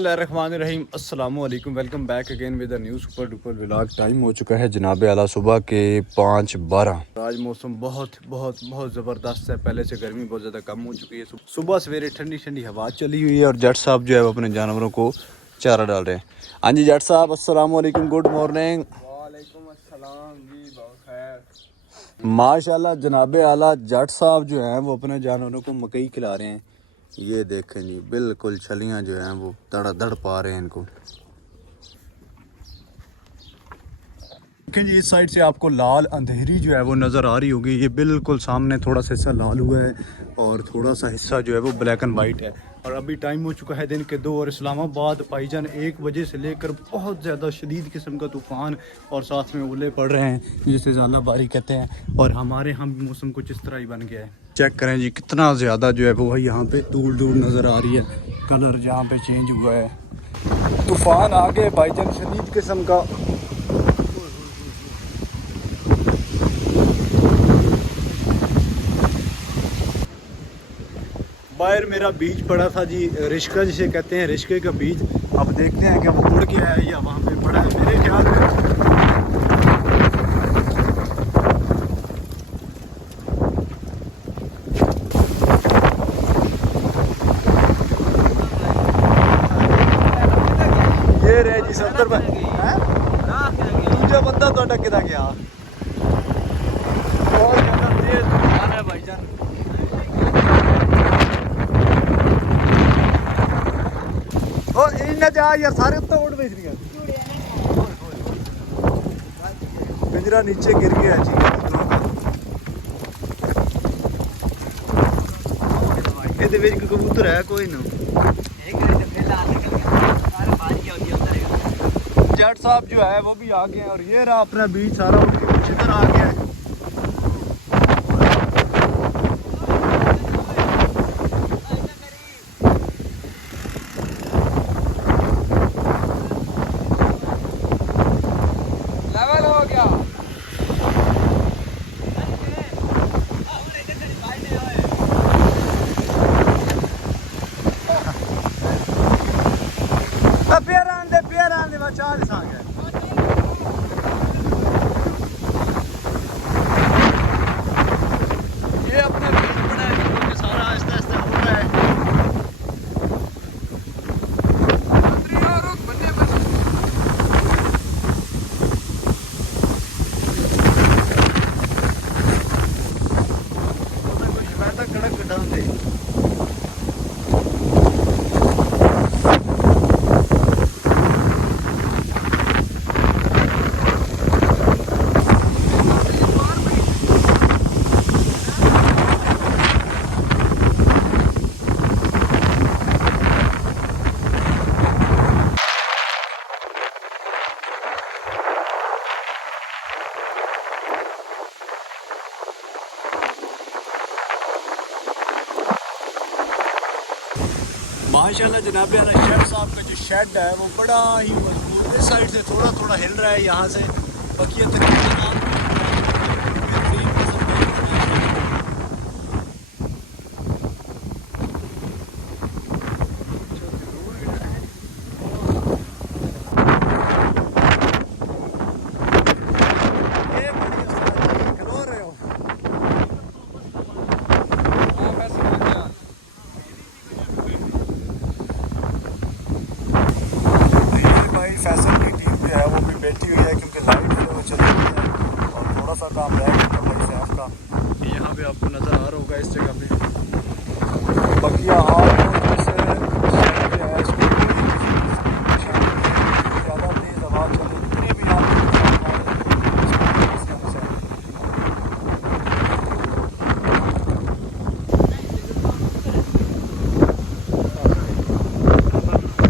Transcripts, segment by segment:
बिस्मिल्लाहिर्रहमानिर्रहीम अस्सलाम वालेकुम। Welcome back again with a new super duper vlog. Time हो चुका है जनाब आला सुबह के 5:12। आज मौसम बहुत बहुत बहुत ज़बरदस्त है। पहले से गर्मी बहुत ज़्यादा कम हो चुकी है। सुबह सवेरे ठंडी ठंडी हवा चली हुई है और जट साहब जो है वो अपने जानवरों को चारा डाल रहे हैं। हाँ जी जट साहब अस्सलाम वालेकुम, गुड मॉर्निंग। वालेकुम अस्सलाम जी, बहुत खैर। माशाल्लाह जनाब आला जट साहब जो हैं वो अपने जानवरों को मकई खिला रहे हैं। ये देखें जी, बिल्कुल छलियां जो हैं वो धड़ पा रहे हैं इनको। देखें जी, इस साइड से आपको लाल अंधेरी जो है वो नज़र आ रही होगी। ये बिल्कुल सामने थोड़ा सा हिस्सा लाल हुआ है और थोड़ा सा हिस्सा जो है वो ब्लैक एंड वाइट है। और अभी टाइम हो चुका है दिन के 2 और इस्लामाबाद भाईजान 1 बजे से लेकर बहुत ज़्यादा शदीद किस्म का तूफ़ान और साथ में ओले पड़ रहे हैं जिसे ज़्यादा बारी कहते हैं। और हमारे यहाँ भी मौसम कुछ इस तरह ही बन गया है। चेक करें जी, कितना ज़्यादा जो है वो यहाँ पे दूर दूर नज़र आ रही है। कलर जहाँ पे चेंज हुआ है, तूफ़ान आ गए भाईजान शदीद किस्म का। बाहर मेरा बीज पड़ा था जी, रिश्का जिसे कहते हैं, रिश्के का बीज। अब देखते हैं कि वो उड़ गया है या वहाँ पे पड़ा है। मेरे ख्याल में ये रहे जी 70 दूजा बंदा तो अटक गया। बहुत ज़्यादा तेज तूफान है भाईजान। जा यार, सारे उत्ते उड़ बेच रही हैं। पिंजरा नीचे गिर गया जी कबूतर है कोई ना। जट साहब जो है वो भी आ गए और ये रहा अपना बीज सारा उड़ के कुछ इधर आ गया है। ये अपने बीज पड़ा है क्योंकि सारा आहिस्ता आहिस्ता हो रहा है। कड़क डाल दे। माशाल्लाह जनाब शेफ साहब का जो शेड है वो बड़ा ही मजबूत, इस साइड से थोड़ा थोड़ा हिल रहा है यहाँ से। बकिया तकरीबन फैसल की टीम जो है वो भी बैठी हुई है क्योंकि लाइट जो है चली हुई है और थोड़ा सा काम रह गया भाई सैफ का। यहाँ पे आपको नज़र आ रहा होगा इस जगह पे बकिया हाल ज़्यादा तेज़ हवा चले जितनी भी यहाँ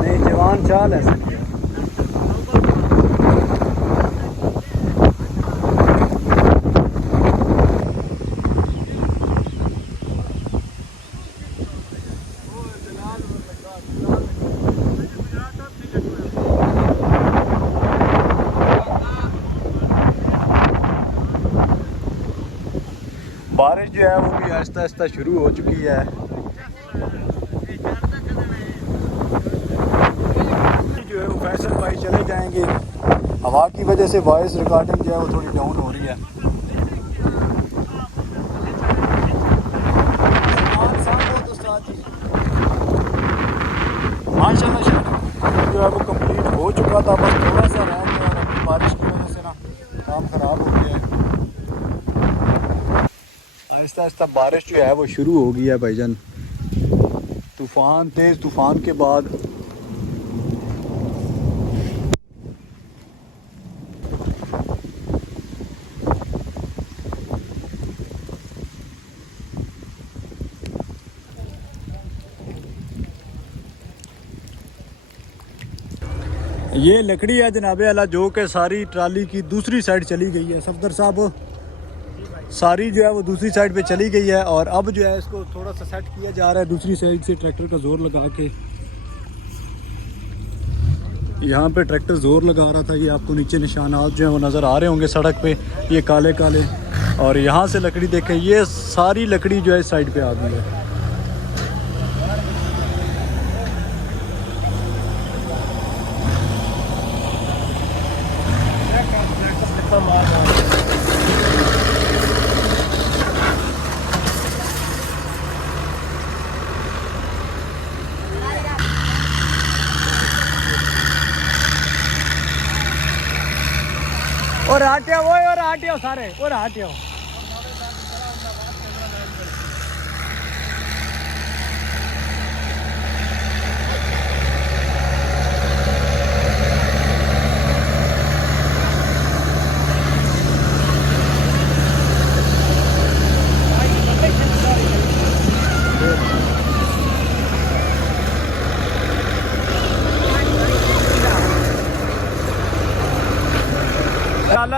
नहीं जवान चाल है। बारिश जो है वो भी आहिस्ता आहिस्ता शुरू हो चुकी है। भाई चले जाएंगे। हवा की वजह से वॉइस रिकॉर्डिंग जो है वो थोड़ी डाउन हो रही है। माशाल्लाह शहर जो है वो कंप्लीट हो चुका था, बस थोड़ा सा रह गया और अभी बारिश की वजह से ना काम ख़राब हो गया है। आहिस्ता आहिस्ता बारिश जो है वो शुरू हो गई है भाईजान। तेज़ तूफ़ान के बाद ये लकड़ी है जनाबे अला जो कि सारी ट्राली की दूसरी साइड चली गई है। सफदर साहब सारी जो है वो दूसरी साइड पे चली गई है और अब जो है इसको थोड़ा सा सेट किया जा रहा है दूसरी साइड से ट्रैक्टर का जोर लगा के। यहाँ पे ट्रैक्टर जोर लगा रहा था, ये आपको नीचे निशानात जो है वो नज़र आ रहे होंगे सड़क पे, ये काले काले। और यहाँ से लकड़ी देखें, ये सारी लकड़ी जो है इस साइड पे आ गई है। और आटे वो और आटे सारे और आटे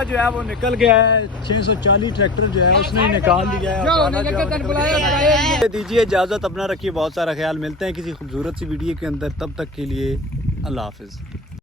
जो है वो निकल गया है। 640 ट्रैक्टर जो है उसने निकाल लिया है। दीजिए इजाज़त, अपना रखिए बहुत सारा ख्याल। मिलते हैं किसी खूबसूरत सी वीडियो के अंदर, तब तक के लिए अल्लाह हाफिज़।